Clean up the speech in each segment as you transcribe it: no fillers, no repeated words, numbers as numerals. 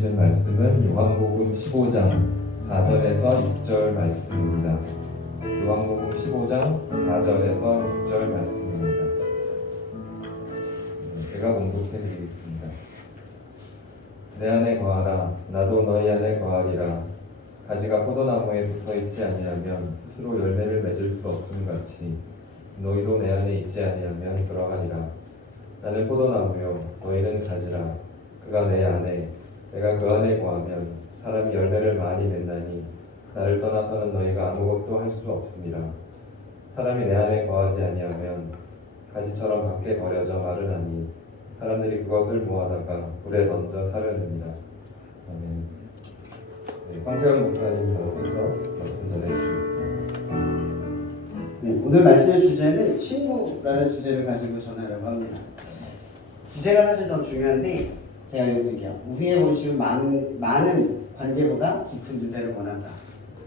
주시는 말씀은 요한복음 15장 4절에서 6절 말씀입니다. 요한복음 15장 4절에서 6절 말씀입니다. 제가 봉독해 드리겠습니다. 내 안에 거하라, 나도 너희 안에 거하리라. 가지가 포도나무에 붙어 있지 아니하면 스스로 열매를 맺을 수 없음 같이 너희도 내 안에 있지 아니하면 그러하리라. 나는 포도나무요 너희는 가지라. 그가 내 안에 내가 그 안에 거하면 사람이 열매를 많이 맺나니 나를 떠나서는 너희가 아무것도 할 수 없습니다. 사람이 내 안에 거하지 아니하면 가지처럼 밖에 버려져 마르나니 사람들이 그것을 모아다가 불에 던져 사려냅니다. 아멘. 네, 황재원 목사님 나오셔서 말씀 전해주시겠습니다. 네, 오늘 말씀의 주제는 친구라는 주제를 가지고 전하려고 합니다. 주제가 사실 더 중요한데 제가 읽을게요. 우리의 본식은 많은 관계보다 깊은 유대를 원한다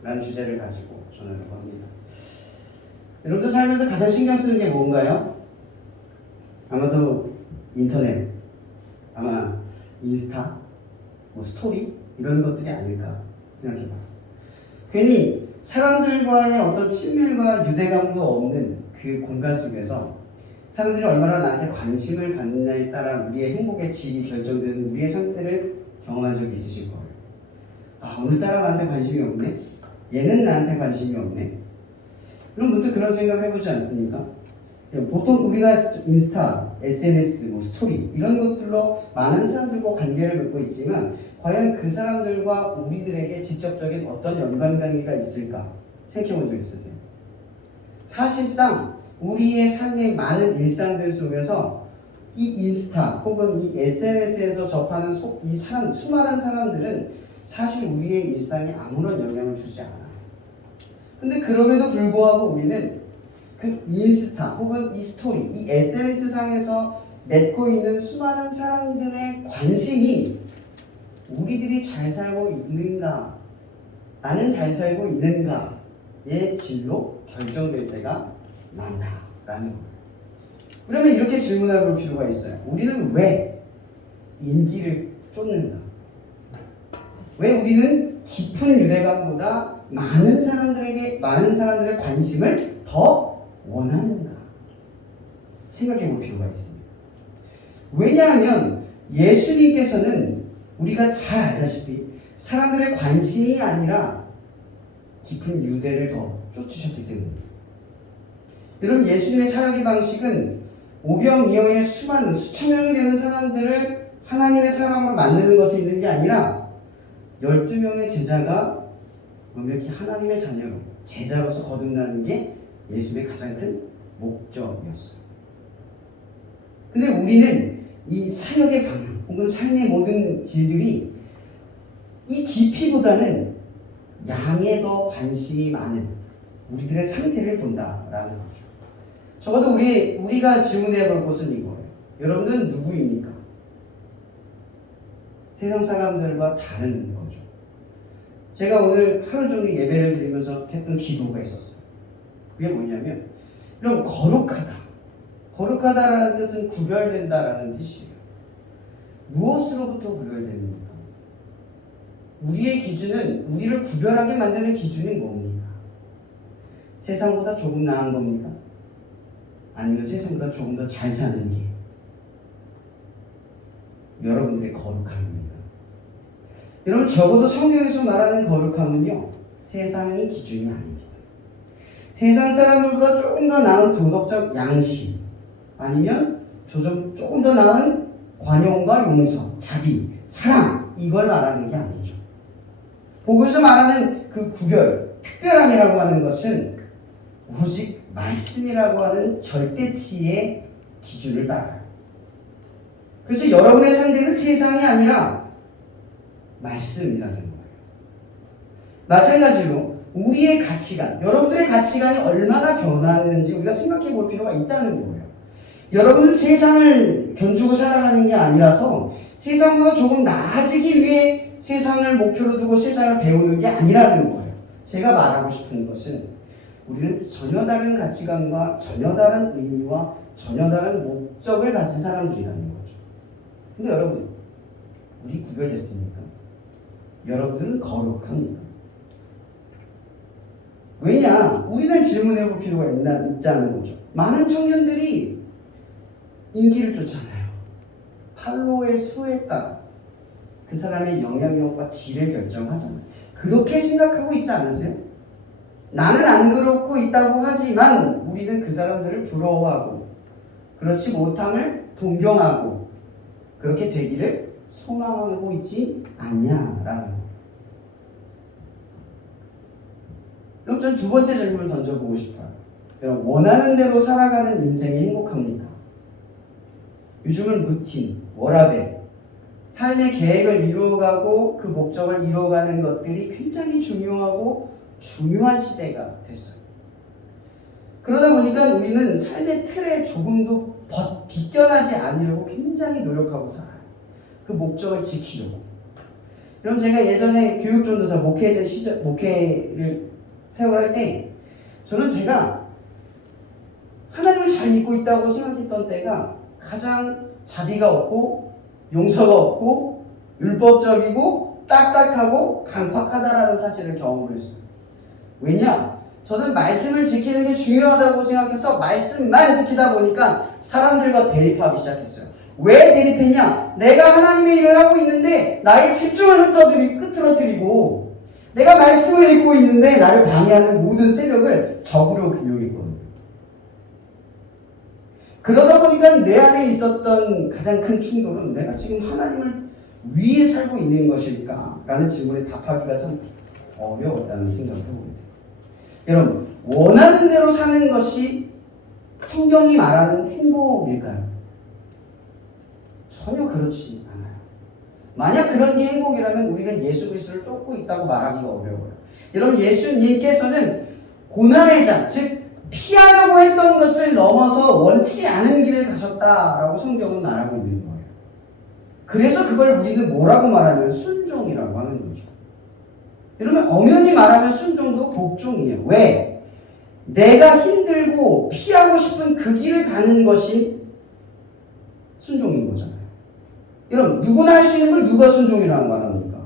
라는 주제를 가지고 전하려고 합니다. 여러분들 살면서 가장 신경 쓰는 게 뭔가요? 아마도 인터넷, 아마 인스타, 스토리 이런 것들이 아닐까 생각해봐요. 괜히 사람들과의 어떤 친밀과 유대감도 없는 그 공간 속에서 사람들이 얼마나 나한테 관심을 갖느냐에 따라 우리의 행복의 질이 결정되는 우리의 상태를 경험한 적이 있으실 거예요. 아, 오늘따라 나한테 관심이 없네? 얘는 나한테 관심이 없네? 그럼 문득 그런 생각 해보지 않습니까? 보통 우리가 인스타, SNS, 스토리 이런 것들로 많은 사람들과 관계를 맺고 있지만 과연 그 사람들과 우리들에게 직접적인 어떤 연관관계가 있을까 생각해 본 적 있으세요? 사실상 우리의 삶의 많은 일상들 속에서 이 인스타 혹은 이 SNS에서 접하는 수많은 사람들은 사실 우리의 일상에 아무런 영향을 주지 않아요. 근데 그럼에도 불구하고 우리는 그 인스타 혹은 이 스토리, 이 SNS 상에서 맺고 있는 수많은 사람들의 관심이 우리들이 잘 살고 있는가, 나는 잘 살고 있는가의 질로 결정될 때가 많다라는 거예요. 그러면 이렇게 질문해 볼 필요가 있어요. 우리는 왜 인기를 쫓는가? 왜 우리는 깊은 유대감보다 많은 사람들의 관심을 더 원하는가? 생각해 볼 필요가 있습니다. 왜냐하면 예수님께서는 우리가 잘 알다시피 사람들의 관심이 아니라 깊은 유대를 더 쫓으셨기 때문입니다. 여러분, 예수님의 사역의 방식은 오병이어의 수천 명이 되는 사람들을 하나님의 사람으로 만드는 것이 있는 게 아니라 12명의 제자가 완벽히 하나님의 자녀로 제자로서 거듭나는 게 예수님의 가장 큰 목적이었어요. 근데 우리는 이 사역의 방향 혹은 삶의 모든 질들이 이 깊이보다는 양에 더 관심이 많은 우리들의 상태를 본다라는 거죠. 적어도 우리가 질문해 볼 것은 이거예요. 여러분들은 누구입니까? 세상 사람들과 다른 거죠. 제가 오늘 하루 종일 예배를 드리면서 했던 기도가 있었어요. 그게 뭐냐면, 여러분, 거룩하다. 거룩하다라는 뜻은 구별된다라는 뜻이에요. 무엇으로부터 구별됩니까? 우리의 기준은, 우리를 구별하게 만드는 기준이 뭡니까? 세상보다 조금 나은 겁니까? 아니면 세상보다 조금 더 잘 사는 게 여러분들의 거룩함입니다. 여러분, 적어도 성경에서 말하는 거룩함은요, 세상이 기준이 아닙니다. 세상 사람들보다 조금 더 나은 도덕적 양심, 아니면 조금 더 나은 관용과 용서, 자비, 사랑, 이걸 말하는 게 아니죠. 복음에서 말하는 그 구별, 특별함이라고 하는 것은 오직 말씀이라고 하는 절대치의 기준을 따라요. 그래서 여러분의 상대는 세상이 아니라 말씀이라는 거예요. 마찬가지로 우리의 가치관, 여러분들의 가치관이 얼마나 변화했는지 우리가 생각해 볼 필요가 있다는 거예요. 여러분은 세상을 견주고 살아가는 게 아니라서 세상보다 조금 나아지기 위해 세상을 목표로 두고 세상을 배우는 게 아니라는 거예요. 제가 말하고 싶은 것은 우리는 전혀 다른 가치관과 전혀 다른 의미와 전혀 다른 목적을 가진 사람들이라는 거죠. 근데 여러분, 우리 구별됐습니까? 여러분들은 거룩합니다. 왜냐? 우리는 질문해 볼 필요가 있다는 거죠. 많은 청년들이 인기를 쫓잖아요. 팔로워의 수에 따라 그 사람의 영향력과 질을 결정하잖아요. 그렇게 생각하고 있지 않으세요? 나는 안 그렇고 있다고 하지만 우리는 그 사람들을 부러워하고 그렇지 못함을 동경하고 그렇게 되기를 소망하고 있지 않냐라는 거. 그럼 전 두 번째 질문을 던져보고 싶어요. 여러분, 원하는 대로 살아가는 인생이 행복합니까? 요즘은 루틴, 워라밸, 삶의 계획을 이루어가고 그 목적을 이루어가는 것들이 굉장히 중요한 시대가 됐어요. 그러다 보니까 우리는 삶의 틀에 조금도 비껴나지 않으려고 굉장히 노력하고 살아요. 그 목적을 지키려고. 그럼 제가 예전에 교육전도사 목회를 세월할 때 저는 제가 하나님을 잘 믿고 있다고 생각했던 때가 가장 자비가 없고 용서가 없고 율법적이고 딱딱하고 강팍하다라는 사실을 경험을 했어요. 왜냐? 저는 말씀을 지키는 게 중요하다고 생각해서 말씀만 지키다 보니까 사람들과 대립하기 시작했어요. 왜 대립했냐? 내가 하나님의 일을 하고 있는데 나의 집중을 흐트러뜨리고 내가 말씀을 읽고 있는데 나를 방해하는 모든 세력을 적으로 금욕했거든요. 그러다 보니까 내 안에 있었던 가장 큰 충돌은 내가 지금 하나님을 위해 살고 있는 것일까? 라는 질문에 답하기가 참 어려웠다는 생각을 해봅니다. 여러분, 원하는 대로 사는 것이 성경이 말하는 행복일까요? 전혀 그렇지 않아요. 만약 그런 게 행복이라면 우리는 예수 그리스도를 쫓고 있다고 말하기가 어려워요. 여러분, 예수님께서는 고난의 장, 즉 피하려고 했던 것을 넘어서 원치 않은 길을 가셨다라고 성경은 말하고 있는 거예요. 그래서 그걸 우리는 뭐라고 말하면 순종이라고 하는 거죠. 여러분, 엄연히 말하면 순종도 복종이에요. 왜? 내가 힘들고 피하고 싶은 그 길을 가는 것이 순종인 거잖아요. 여러분, 누구나 할 수 있는 걸 누가 순종이라고 말합니까?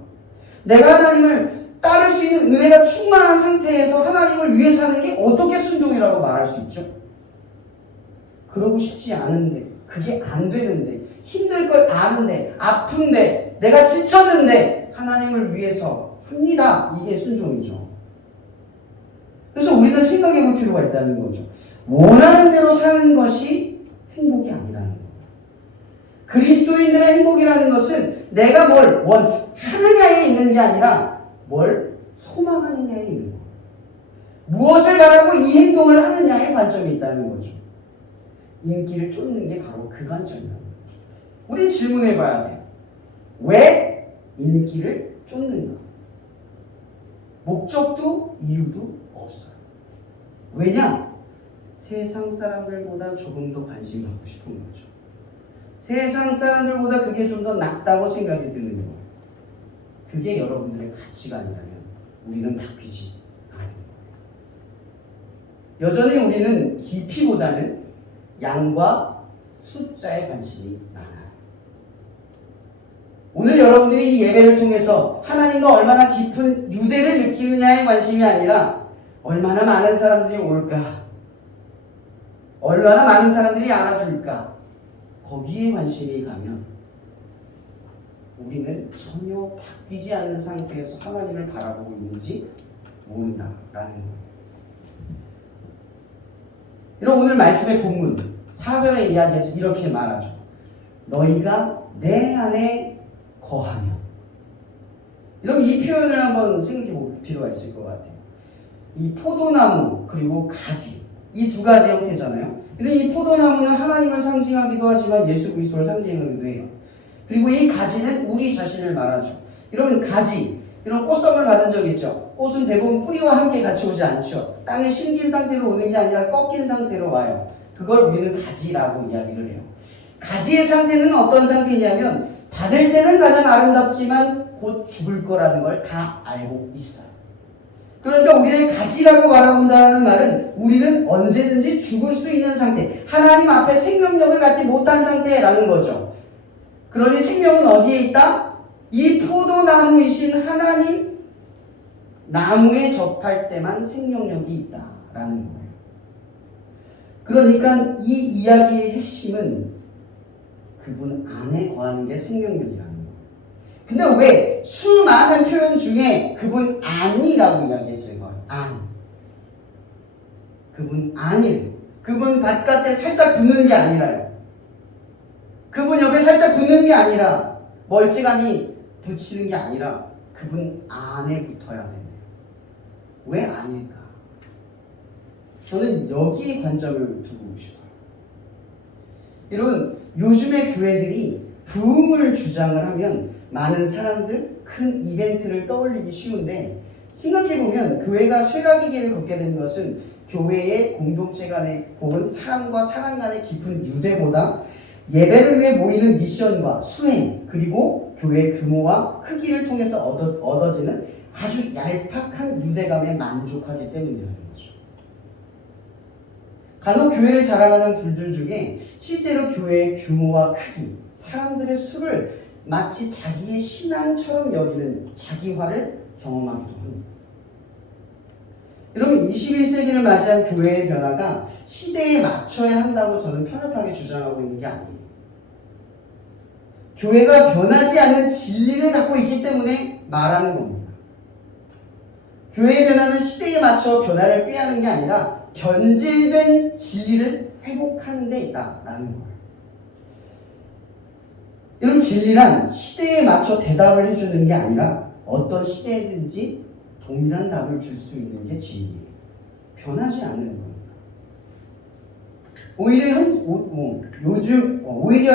내가 하나님을 따를 수 있는 은혜가 충만한 상태에서 하나님을 위해 사는 게 어떻게 순종이라고 말할 수 있죠? 그러고 싶지 않은데, 그게 안 되는데, 힘들 걸 아는데, 아픈데, 내가 지쳤는데 하나님을 위해서 합니다. 이게 순종이죠. 그래서 우리는 생각해 볼 필요가 있다는 거죠. 원하는 대로 사는 것이 행복이 아니라는 거예요. 그리스도인들의 행복이라는 것은 내가 뭘 하느냐에 있는 게 아니라 뭘 소망하느냐에 있는 거예요. 무엇을 바라고 이 행동을 하느냐에 관점이 있다는 거죠. 인기를 쫓는 게 바로 그 관점이라는 거죠. 우린 질문해 봐야 돼요. 왜 인기를 쫓는가? 목적도 이유도 없어요. 왜냐? 세상 사람들보다 조금 더 관심 갖고 싶은 거죠. 세상 사람들보다 그게 좀 더 낫다고 생각이 드는 거예요. 그게 여러분들의 가치가 아니라면 우리는 바뀌지 않는 거예요. 여전히 우리는 깊이보다는 양과 숫자에 관심이 많아요. 오늘 여러분들이 이 예배를 통해서 하나님과 얼마나 깊은 유대를 느끼느냐에 관심이 아니라 얼마나 많은 사람들이 올까? 얼마나 많은 사람들이 알아줄까? 거기에 관심이 가면 우리는 전혀 바뀌지 않는 상태에서 하나님을 바라보고 있는지 모른다라는 거예요. 여러분, 오늘 말씀의 본문 4절의 이야기에서 이렇게 말하죠. 너희가 내 안에 거하며. 여러분, 이 표현을 한번 생각해 볼 필요가 있을 것 같아요. 이 포도나무 그리고 가지, 이 두 가지 형태잖아요. 이 포도나무는 하나님을 상징하기도 하지만 예수 그리스도를 상징하기도 해요. 그리고 이 가지는 우리 자신을 말하죠. 여러분, 가지, 이런 꽃선물 받은 적 있죠? 꽃은 대부분 뿌리와 함께 같이 오지 않죠. 땅에 심긴 상태로 오는 게 아니라 꺾인 상태로 와요. 그걸 우리는 가지라고 이야기를 해요. 가지의 상태는 어떤 상태냐면 받을 때는 가장 아름답지만 곧 죽을 거라는 걸 다 알고 있어요. 그러니까 우리를 가지라고 바라본다는 말은 우리는 언제든지 죽을 수 있는 상태, 하나님 앞에 생명력을 갖지 못한 상태라는 거죠. 그러니 생명은 어디에 있다? 이 포도나무이신 하나님 나무에 접할 때만 생명력이 있다라는 거예요. 그러니까 이 이야기의 핵심은 그분 안에 거하는 게 생명력이라는 거예요. 근데 왜 수많은 표현 중에 그분 안이라고 이야기했어요? 안. 그분 안이래요. 그분 바깥에 살짝 붙는 게 아니라요. 그분 옆에 살짝 붙는 게 아니라 멀찌감이 붙이는 게 아니라 그분 안에 붙어야 된대요. 왜 아닐까? 저는 여기에 관점을 두고 싶어요. 여러분, 요즘의 교회들이 부흥을 주장을 하면 많은 사람들, 큰 이벤트를 떠올리기 쉬운데 생각해보면 교회가 쇠락의 길을 걷게 된 것은 교회의 공동체 간의 혹은 사람과 사람 간의 깊은 유대보다 예배를 위해 모이는 미션과 수행 그리고 교회의 규모와 크기를 통해서 얻어지는 아주 얄팍한 유대감에 만족하기 때문이라는 거죠. 간혹 교회를 자랑하는 분들 중에 실제로 교회의 규모와 크기, 사람들의 수를 마치 자기의 신앙처럼 여기는 자기화를 경험하기도 합니다. 여러분, 21세기를 맞이한 교회의 변화가 시대에 맞춰야 한다고 저는 편협하게 주장하고 있는 게 아니에요. 교회가 변하지 않는 진리를 갖고 있기 때문에 말하는 겁니다. 교회의 변화는 시대에 맞춰 변화를 꾀하는 게 아니라 변질된 진리를 회복하는 데 있다라는 거예요. 여러분, 진리란 시대에 맞춰 대답을 해주는 게 아니라 어떤 시대에든지 동일한 답을 줄 수 있는 게 진리예요. 변하지 않는 겁니다. 오히려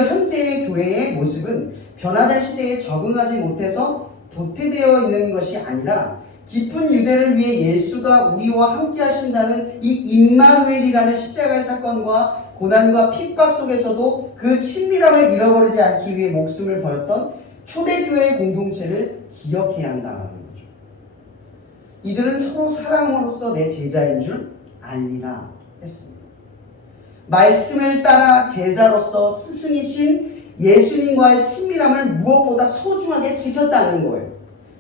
현재의 교회의 모습은 변화된 시대에 적응하지 못해서 도태되어 있는 것이 아니라 깊은 유대를 위해 예수가 우리와 함께 하신다는 이 임마누엘이라는 십자가의 사건과 고난과 핍박 속에서도 그 친밀함을 잃어버리지 않기 위해 목숨을 버렸던 초대교회의 공동체를 기억해야 한다는 거죠. 이들은 서로 사랑으로서 내 제자인 줄 알리라 했습니다. 말씀을 따라 제자로서 스승이신 예수님과의 친밀함을 무엇보다 소중하게 지켰다는 거예요.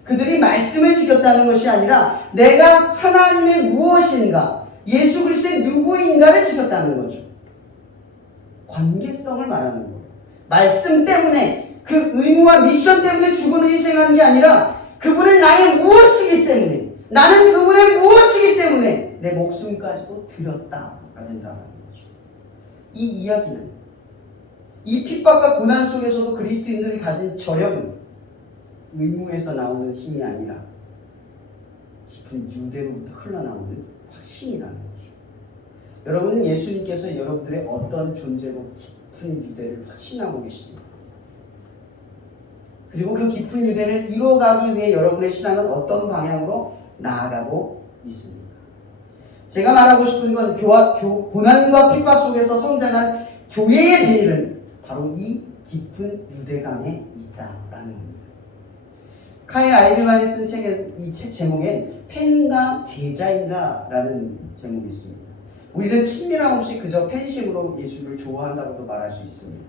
그들이 말씀을 지켰다는 것이 아니라 내가 하나님의 무엇인가, 예수 그리스도의 누구인가를 지켰다는 거죠. 관계성을 말하는 거예요. 말씀 때문에, 그 의무와 미션 때문에 죽음을 희생하는 게 아니라 그분은 나의 무엇이기 때문에, 나는 그분의 무엇이기 때문에 내 목숨까지도 드렸다가 된다는 거죠. 이 이야기는 이 핍박과 고난 속에서도 그리스도인들이 가진 저력은 의무에서 나오는 힘이 아니라 깊은 유대로부터 흘러나오는 확신이라는 거죠. 여러분은 예수님께서 여러분들의 어떤 존재로 깊은 유대를 확신하고 계십니까? 그리고 그 깊은 유대를 이루어가기 위해 여러분의 신앙은 어떤 방향으로 나아가고 있습니까? 제가 말하고 싶은 건 고난과 핍박 속에서 성장한 교회의 비밀은 바로 이 깊은 유대감에 있다라는 겁니다. 카일 아이들만이 쓴 책의 이 책 제목엔 팬인가 제자인가 라는 제목이 있습니다. 우리는 친밀함 없이 그저 팬심으로 예수를 좋아한다고도 말할 수 있습니다.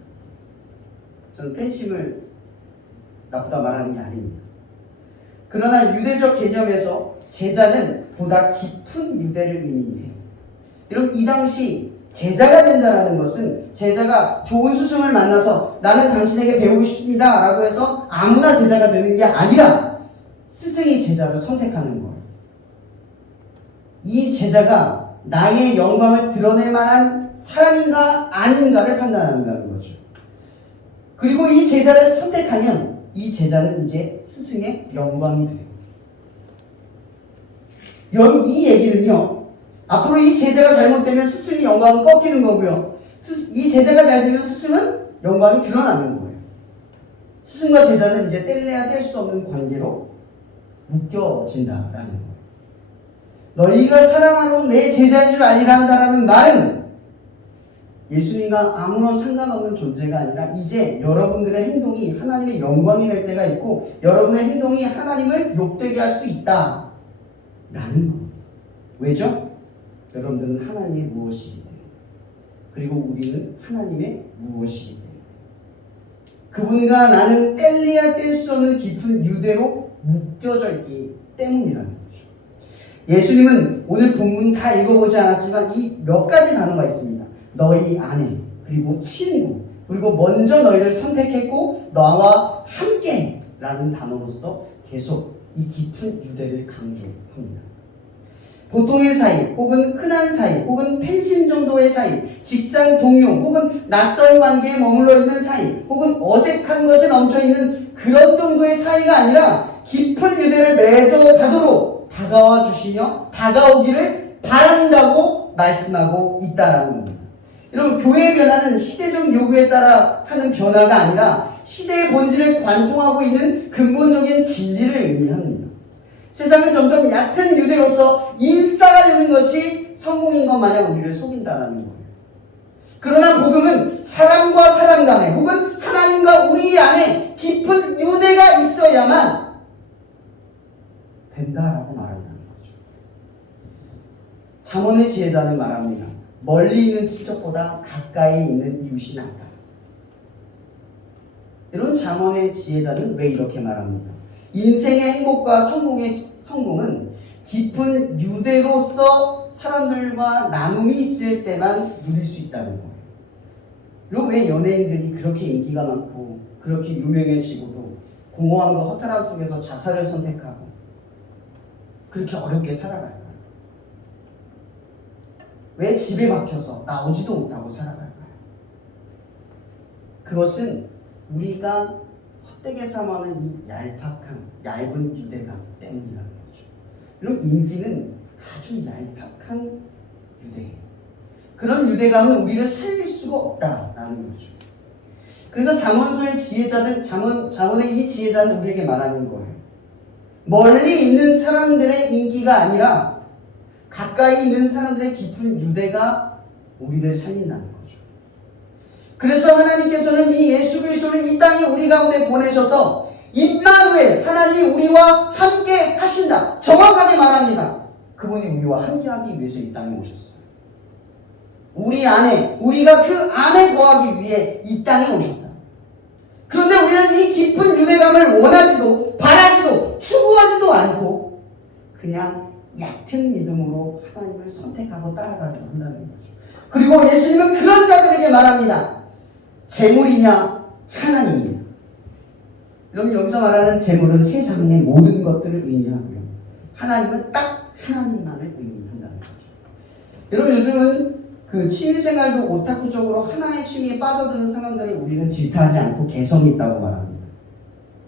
저는 팬심을 나쁘다 말하는 게 아닙니다. 그러나 유대적 개념에서 제자는 보다 깊은 유대를 의미해요. 여러분, 이 당시 제자가 된다는 것은 제자가 좋은 스승을 만나서 나는 당신에게 배우고 싶습니다 라고 해서 아무나 제자가 되는 게 아니라 스승이 제자를 선택하는 거예요. 이 제자가 나의 영광을 드러낼 만한 사람인가 아닌가를 판단한다는 거죠. 그리고 이 제자를 선택하면 이 제자는 이제 스승의 영광이 돼요. 여기 이 얘기는요, 앞으로 이 제자가 잘못되면 스승의 영광은 꺾이는 거고요. 이 제자가 잘 되면 스승은 영광이 드러나는 거예요. 스승과 제자는 이제 뗄래야 뗄 수 없는 관계로 묶여진다라는 거예요. 너희가 사랑하러 내 제자인 줄 알리라 한다라는 말은 예수님과 아무런 상관없는 존재가 아니라 이제 여러분들의 행동이 하나님의 영광이 될 때가 있고 여러분의 행동이 하나님을 욕되게 할 수 있다라는 거예요. 왜죠? 여러분들은 하나님의 무엇이기 때문에, 그리고 우리는 하나님의 무엇이기 때문에. 그분과 나는 뗄래야 뗄 수 없는 깊은 유대로 묶여져 있기 때문이라는 거죠. 예수님은 오늘 본문 다 읽어보지 않았지만 이 몇 가지 단어가 있습니다. 너희 아내, 그리고 친구, 그리고 먼저 너희를 선택했고 너와 함께 라는 단어로서 계속 이 깊은 유대를 강조합니다. 보통의 사이, 혹은 흔한 사이, 혹은 팬심 정도의 사이, 직장 동료, 혹은 낯선 관계에 머물러 있는 사이, 혹은 어색한 것에 넘쳐있는 그런 정도의 사이가 아니라 깊은 유대를 맺어 가도록 다가와 주시며 다가오기를 바란다고 말씀하고 있다라는 겁니다. 여러분, 교회의 변화는 시대적 요구에 따라 하는 변화가 아니라 시대의 본질을 관통하고 있는 근본적인 진리를 의미합니다. 세상은 점점 얕은 유대로서 인싸가 되는 것이 성공인 것 마냥 우리를 속인다라는 거예요. 그러나 복음은 사람과 사람 간에 혹은 하나님과 우리 안에 깊은 유대가 있어야만 된다라고 말한다는 거죠. 잠언의 지혜자는 말합니다. 멀리 있는 친척보다 가까이 있는 이웃이 낫다. 이런 잠언의 지혜자는 왜 이렇게 말합니까? 인생의 행복과 성공은 깊은 유대로서 사람들과 나눔이 있을 때만 누릴 수 있다는 거예요. 그리고 왜 연예인들이 그렇게 인기가 많고 그렇게 유명해지고도 공허함과 허탈함 속에서 자살을 선택하고 그렇게 어렵게 살아갈까요? 왜 집에 박혀서 나오지도 못하고 살아갈까요? 그것은 우리가 헛되게 삼아하는 이 얇은 유대감 때문이라는 거죠. 그럼 인기는 아주 얄팍한 유대예요. 그런 유대감은 우리를 살릴 수가 없다라는 거죠. 그래서 잠언의 이 지혜자는 우리에게 말하는 거예요. 멀리 있는 사람들의 인기가 아니라 가까이 있는 사람들의 깊은 유대가 우리를 살린다는 거죠. 그래서 하나님께서는 이 예수 그리스도를 이 땅에 우리 가운데 보내셔서 임마누엘, 하나님이 우리와 함께 하신다. 정확하게 말합니다. 그분이 우리와 함께 하기 위해서 이 땅에 오셨어요. 우리 안에, 우리가 그 안에 거하기 위해 이 땅에 오셨다. 그런데 우리는 이 깊은 유대감을 원하지도 바라지도 추구하지도 않고 그냥 얕은 믿음으로 하나님을 선택하고 따라가려고 한다는 거죠. 그리고 예수님은 그런 자들에게 말합니다. 재물이냐 하나님이냐. 여러분, 여기서 말하는 재물은 세상의 모든 것들을 의미하고요. 하나님은 딱 하나님만을 의미한다는 거죠. 여러분, 요즘은 그 취미생활도 오타쿠적으로 하나의 취미에 빠져드는 사람들을 우리는 질타하지 않고 개성이 있다고 말합니다.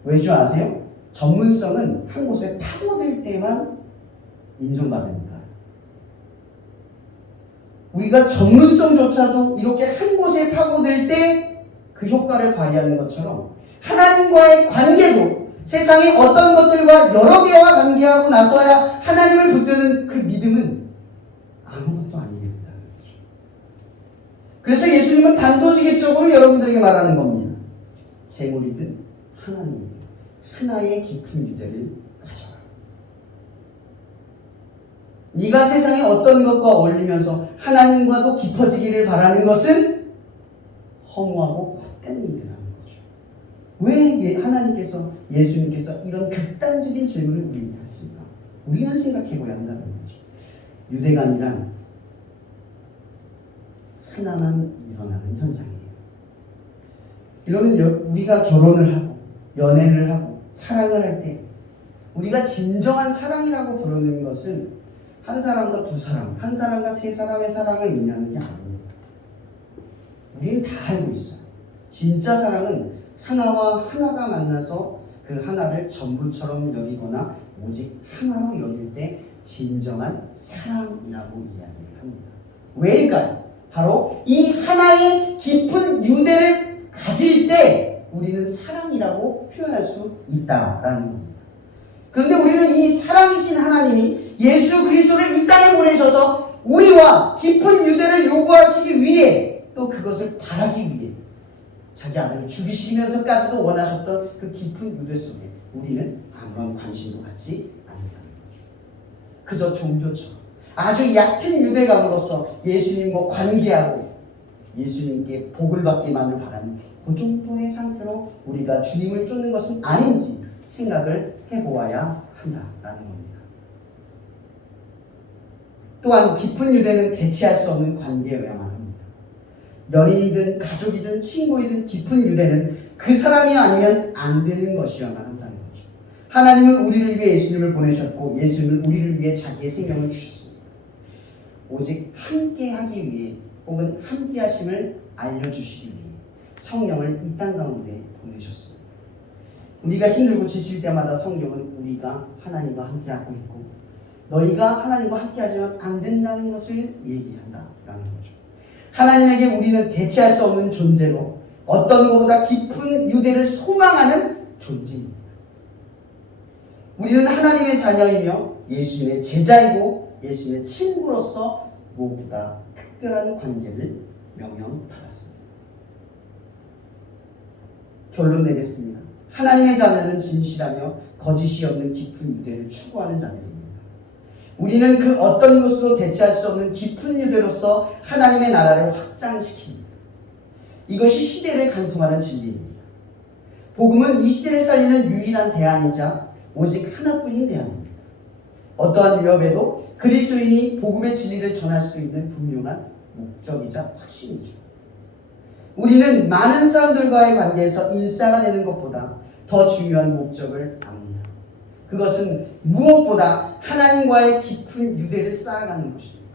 왜 줄 아세요? 전문성은 한 곳에 파고들 때만 인정받으니까. 우리가 전문성조차도 이렇게 한 곳에 파고들 때 그 효과를 발휘하는 것처럼 하나님과의 관계도 세상의 어떤 것들과 여러 개와 관계하고 나서야 하나님을 붙드는 그 믿음은 아무것도 아니겠다는 거죠. 그래서 예수님은 단도직입적으로 여러분들에게 말하는 겁니다. 재물이든 하나님이든 하나의 깊은 유대를 가져라. 네가 세상의 어떤 것과 어울리면서 하나님과도 깊어지기를 바라는 것은 허무하고 헛된 일이라는 거죠. 왜 하나님께서, 예수님께서 이런 극단적인 질문을 우리에게 했습니까? 우리는 생각해봐야 한다는 거죠. 유대감이란 하나만 일어나는 현상이에요. 이러면 우리가 결혼을 하고 연애를 하고 사랑을 할 때 우리가 진정한 사랑이라고 부르는 것은 한 사람과 두 사람, 한 사람과 세 사람의 사랑을 의미하는 게 아닙니다. 우리는 다 알고 있어요. 진짜 사랑은 하나와 하나가 만나서 그 하나를 전부처럼 여기거나 오직 하나로 여길 때 진정한 사랑이라고 이야기를 합니다. 왜일까요? 바로 이 하나의 깊은 유대를 가질 때 우리는 사랑이라고 표현할 수 있다라는 겁니다. 그런데 우리는 이 사랑이신 하나님이 예수 그리스도를 이 땅에 보내셔서 우리와 깊은 유대를 요구하시기 위해 또 그것을 바라기 위해 자기 아들을 죽이시면서까지도 원하셨던 그 깊은 유대 속에 우리는 아무런 관심도 갖지 않는다는 거죠. 그저 종교처럼 아주 얕은 유대감으로서 예수님과 관계하고 예수님께 복을 받기만을 바라는 그 정도의 상태로 우리가 주님을 쫓는 것은 아닌지 생각을 해보아야 한다라는 겁니다. 또한 깊은 유대는 대체할 수 없는 관계여야만 합니다. 연인이든 가족이든 친구이든 깊은 유대는 그 사람이 아니면 안 되는 것이어야만 한다는 거죠. 하나님은 우리를 위해 예수님을 보내셨고 예수님은 우리를 위해 자기의 생명을 주셨습니다. 오직 함께 하기 위해 혹은 함께 하심을 알려주시기 위해 성령을 이 땅 가운데 보내셨습니다. 우리가 힘들고 지칠 때마다 성경은 우리가 하나님과 함께 하고 있고 너희가 하나님과 함께 하지만 안 된다는 것을 얘기한다라는 거죠. 하나님에게 우리는 대체할 수 없는 존재로 어떤 것보다 깊은 유대를 소망하는 존재입니다. 우리는 하나님의 자녀이며 예수님의 제자이고 예수님의 친구로서 무엇보다 특별한 관계를 명령받았습니다. 결론 내겠습니다. 하나님의 자녀는 진실하며 거짓이 없는 깊은 유대를 추구하는 자들입니다. 우리는 그 어떤 것으로 대체할 수 없는 깊은 유대로서 하나님의 나라를 확장시킵니다. 이것이 시대를 관통하는 진리입니다. 복음은 이 시대를 살리는 유일한 대안이자 오직 하나뿐인 대안입니다. 어떠한 위협에도 그리스도인이 복음의 진리를 전할 수 있는 분명한 목적이자 확신이죠. 우리는 많은 사람들과의 관계에서 인싸가 되는 것보다 더 중요한 목적을 압니다. 그것은 무엇보다 하나님과의 깊은 유대를 쌓아가는 것입니다.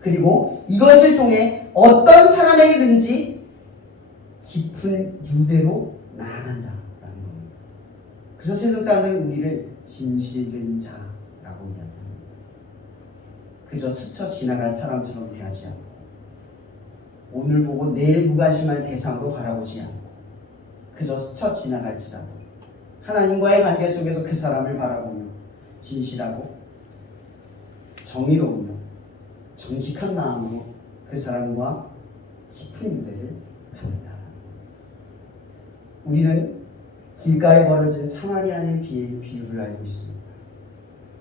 그리고 이것을 통해 어떤 사람에게든지 깊은 유대로 나아간다라는 겁니다. 그래서 세상 사람들은 우리를 진실된 자라고 이야기합니다. 그저 스쳐 지나갈 사람처럼 대하지 않고 오늘 보고 내일 무관심할 대상으로 바라보지 않고 그저 스쳐 지나갈지라도 하나님과의 관계 속에서 그 사람을 바라보며 진실하고 정의로우며 정직한 마음으로 그 사람과 깊은 유대를 합니다. 우리는 길가에 벌어진 사마리아인의 비유를 알고 있습니다.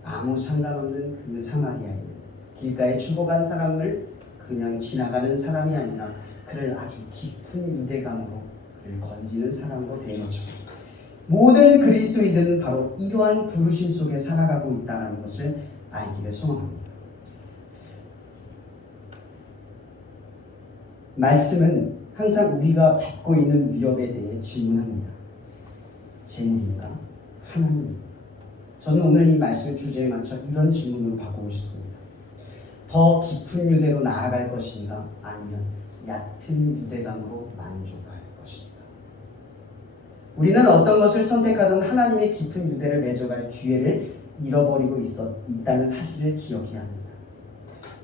아무 상관없는 그 사마리아인, 길가에 죽어간 사람을 그냥 지나가는 사람이 아니라 그를 아주 깊은 유대감으로 그를 건지는 사람으로 된 것처럼 모든 그리스도인들은 바로 이러한 부르심 속에 살아가고 있다는 것을 알기를 소망합니다. 말씀은 항상 우리가 받고 있는 위협에 대해 질문합니다. 재물인가? 하나님입니까? 저는 오늘 이 말씀의 주제에 맞춰 이런 질문을 받고 싶습니다. 더 깊은 유대로 나아갈 것인가? 아니면 얕은 유대감으로 만족할 것인가? 우리는 어떤 것을 선택하든 하나님의 깊은 유대를 맺어갈 기회를 잃어버리고 있다는 사실을 기억해야 합니다.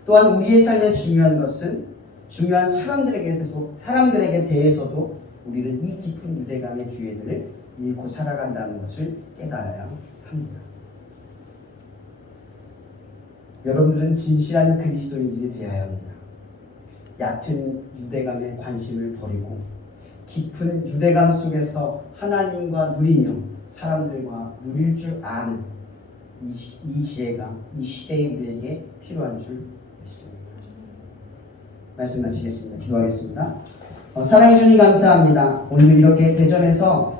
또한 우리의 삶에 중요한 것은 중요한 사람들에게 대해서도 우리는 이 깊은 유대감의 기회들을 잃고 살아간다는 것을 깨달아야 합니다. 여러분들은 진실한 그리스도인들이 되어야 합니다. 얕은 유대감에 관심을 버리고 깊은 유대감 속에서 하나님과 누리며 사람들과 누릴 줄 아는 이 지혜가 이 시대의 우리에게 필요한 줄 믿습니다. 말씀 마치겠습니다. 기도하겠습니다. 사랑해 주님 감사합니다. 오늘 이렇게 대전에서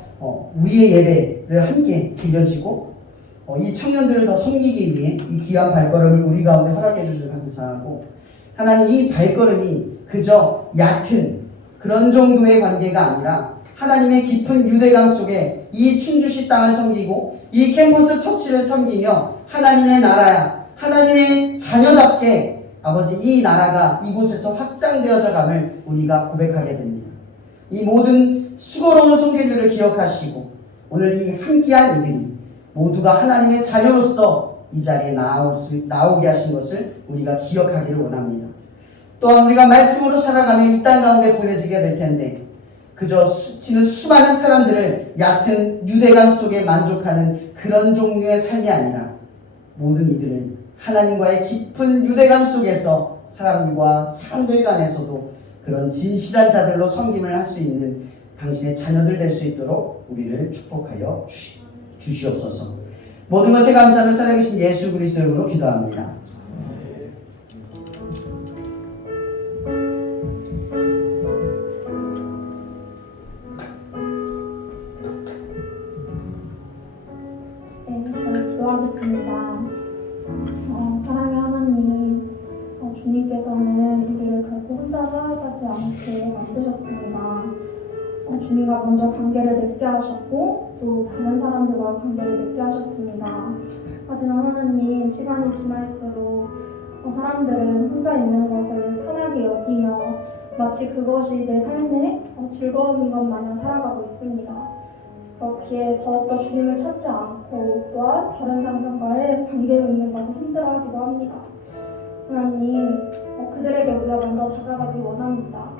우리의 예배를 함께 드려지고 이 청년들을 더 섬기기 위해 이 귀한 발걸음을 우리 가운데 허락해 주셔서 감사하고 하나님 이 발걸음이 그저 얕은 그런 정도의 관계가 아니라 하나님의 깊은 유대감 속에 이 춘주시 땅을 섬기고 이 캠퍼스 처치를 섬기며 하나님의 나라야 하나님의 자녀답게 아버지 이 나라가 이곳에서 확장되어져 감을 우리가 고백하게 됩니다. 이 모든 수고로운 손길들을 기억하시고 오늘 이 함께한 이들이 모두가 하나님의 자녀로서 이 자리에 나오게 하신 것을 우리가 기억하기를 원합니다. 또한 우리가 말씀으로 살아가며 이 땅 가운데 보내지게 될 텐데 그저 스치는 수많은 사람들을 얕은 유대감 속에 만족하는 그런 종류의 삶이 아니라 모든 이들을 하나님과의 깊은 유대감 속에서 사람들 간에서도 그런 진실한 자들로 섬김을 할 수 있는 당신의 자녀들 될 수 있도록 우리를 축복하여 주시옵소서. 모든 것에 감사하며 살아계신 예수 그리스도 이름으로 기도합니다. 기도하겠습니다. 사랑의 하나님, 주님께서는 우리를 결코 혼자 살아가지 않게 만드셨습니다. 주님과 먼저 관계를 맺게 하셨고 또 다른 사람들과 관계를 맺게 하셨습니다. 하지만 하나님, 시간이 지날수록 사람들은 혼자 있는 것을 편하게 여기며 마치 그것이 내 삶의 즐거움인 것 마냥 살아가고 있습니다. 그렇기에 더욱더 주님을 찾지 않고 또한 다른 사람과의 관계를 맺는 것을 힘들어하기도 합니다. 하나님, 그들에게 우리가 먼저 다가가기 원합니다.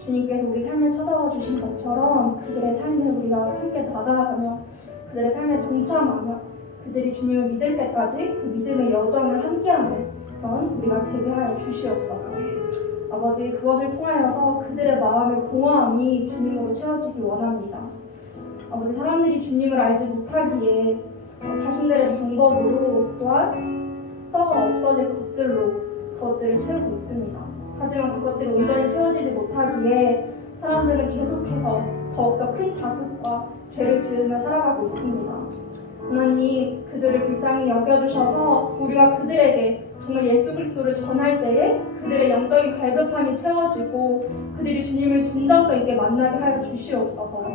주님께서 우리 삶에 찾아와 주신 것처럼 그들의 삶에 우리가 함께 다가가며 그들의 삶에 동참하며 그들이 주님을 믿을 때까지 그 믿음의 여정을 함께하는 그런 우리가 되게 하여 주시옵소서. 아버지, 그것을 통하여서 그들의 마음의 공허함이 주님으로 채워지기 원합니다. 아버지, 사람들이 주님을 알지 못하기에 자신들의 방법으로 또한 썩어 없어질 것들로 그것들을 채우고 있습니다. 하지만 그것들이 온전히 채워지지 못하기에 사람들은 계속해서 더욱더 큰 자극과 죄를 지으며 살아가고 있습니다. 하나님, 그들을 불쌍히 여겨주셔서 우리가 그들에게 정말 예수 그리스도를 전할 때에 그들의 영적인 갈급함이 채워지고 그들이 주님을 진정성 있게 만나게 하여 주시옵소서.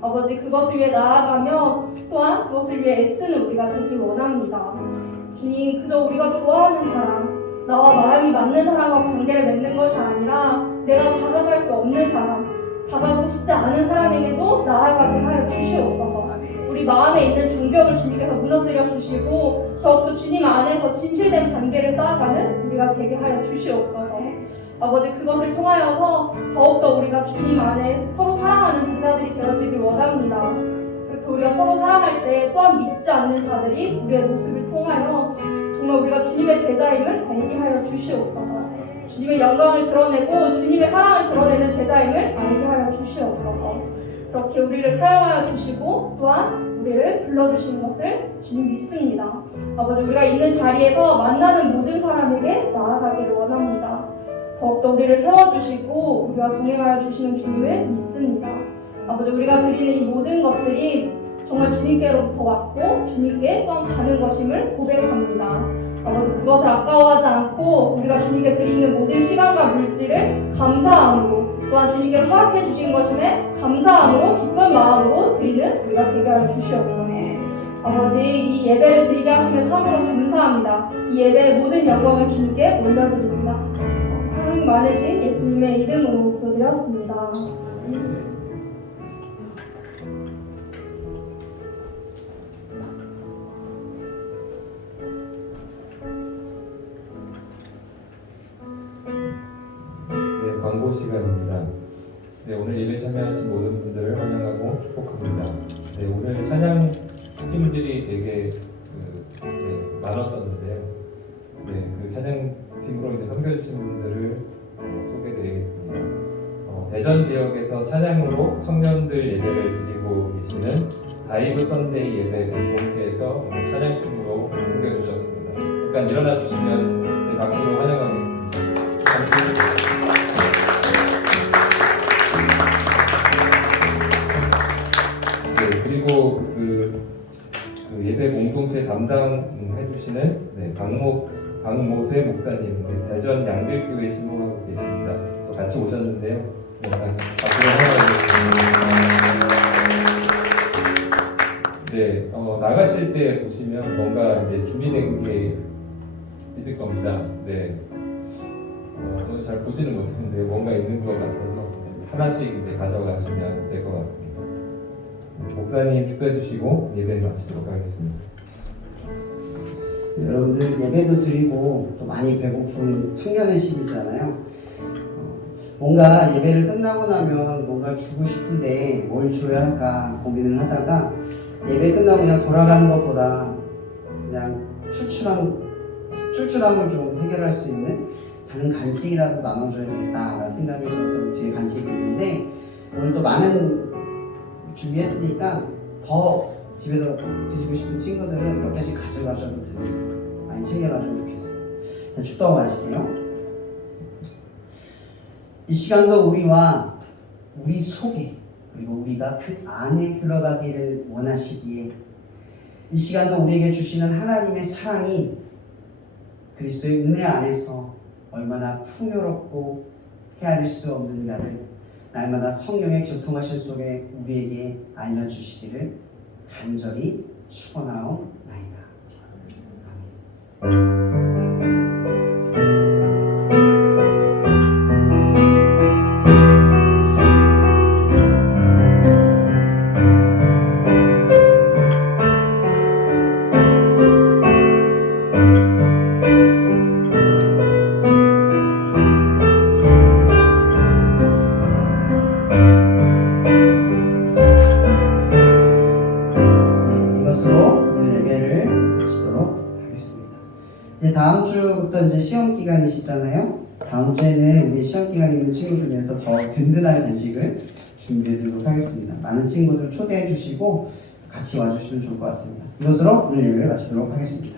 아버지, 그것을 위해 나아가며 또한 그것을 위해 애쓰는 우리가 되기 원합니다. 주님, 그저 우리가 좋아하는 사람, 나와 마음이 맞는 사람과 관계를 맺는 것이 아니라 내가 다가갈 수 없는 사람, 다가가고 싶지 않은 사람에게도 나아가게 하여 주시옵소서. 우리 마음에 있는 장벽을 주님께서 무너뜨려 주시고 더욱더 주님 안에서 진실된 관계를 쌓아가는 우리가 되게 하여 주시옵소서. 아버지, 그것을 통하여서 더욱더 우리가 주님 안에 서로 사랑하는 제자들이 되어지길 원합니다. 그렇게 우리가 서로 사랑할 때 또한 믿지 않는 자들이 우리의 모습을 통하여 정말 우리가 주님의 제자임을 알게 하여 주시옵소서. 주님의 영광을 드러내고 주님의 사랑을 드러내는 제자임을 알게 하여 주시옵소서. 그렇게 우리를 사용하여 주시고 또한 우리를 불러주신 것을 주님 믿습니다. 아버지, 우리가 있는 자리에서 만나는 모든 사람에게 나아가기를 원합니다. 더욱더 우리를 세워주시고 우리와 동행하여 주시는 주님을 믿습니다. 아버지, 우리가 드리는 이 모든 것들이 정말 주님께로부터 왔고 주님께 또한 가는 것임을 고백합니다. 아버지, 그것을 아까워하지 않고 우리가 주님께 드리는 모든 시간과 물질을 감사함으로 또한 주님께 허락해 주신 것임에 감사함으로 기쁜 마음으로 드리는 우리가 되게 하여 주시옵소서. 아버지, 이 예배를 드리게 하시면 참으로 감사합니다. 이 예배의 모든 영광을 주님께 올려드립니다. 사랑 많으신 예수님의 이름으로 기도드렸습니다. 광고 시간입니다. 오늘 예배 참여하신 모든 분들을 환영하고 축복합니다. 오늘 찬양 팀들이 되게 많았었는데요. 그 찬양 팀으로 이제 섬겨주신 분들을 소개드리겠습니다. 대전 지역에서 찬양으로 청년들 예배를 드리고 계시는 다이브 선데이 예배 공동체에서 오늘 찬양팀으로 섬겨주셨습니다. 잠깐 일어나 주시면 박수로 환영하겠습니다. 감사합니다. 그리고 그 예배 공동체 담당해주시는 박모세 목사님, 대전 양들교회 신부하고 계십니다. 또 같이 오셨는데요. 박수로 환영하겠습니다. 나가실 때 보시면 뭔가 이제 준비된 게 있을 겁니다. 저는 잘 보지는 못했는데 뭔가 있는 것 같아서 하나씩 이제 가져가시면 될 것 같습니다. 목사님 축도해 주시고 예배 마치도록 하겠습니다. 여러분들 예배도 드리고 또 많이 배고픈 청년의 시기잖아요. 뭔가 예배를 끝나고 나면 뭔가 주고 싶은데 뭘 줘야 할까 고민을 하다가 예배 끝나고 그냥 돌아가는 것보다 그냥 출출함을 좀 해결할 수 있는 작은 간식이라도 나눠줘야 되겠다라는 생각이 들어서 뒤에 간식이 있는데 오늘 또 많은 준비했으니까 더 집에서 드시고 싶은 친구들은 몇 개씩 가져가셔도 됩니다. 많이 챙겨가시면 좋겠어요. 축도하고 마실게요. 이 시간도 우리와 우리 속에 그리고 우리가 그 안에 들어가기를 원하시기에 이 시간도 우리에게 주시는 하나님의 사랑이 그리스도의 은혜 안에서 얼마나 풍요롭고 헤아릴 수 없는가를 날마다 성령의 교통하신 속에 우리에게 알려주시기를 간절히 축원하옵나이다. 아멘. 이것으로 오늘 예배를 마치도록 하겠습니다. 이제 다음 주부터 이제 시험 기간이시잖아요. 다음 주에는 우리 시험 기간에 있는 친구들 위해서 더 든든한 간식을 준비해 드리도록 하겠습니다. 많은 친구들 초대해 주시고 같이 와주시면 좋을 것 같습니다. 이것으로 오늘 예배를 마치도록 하겠습니다.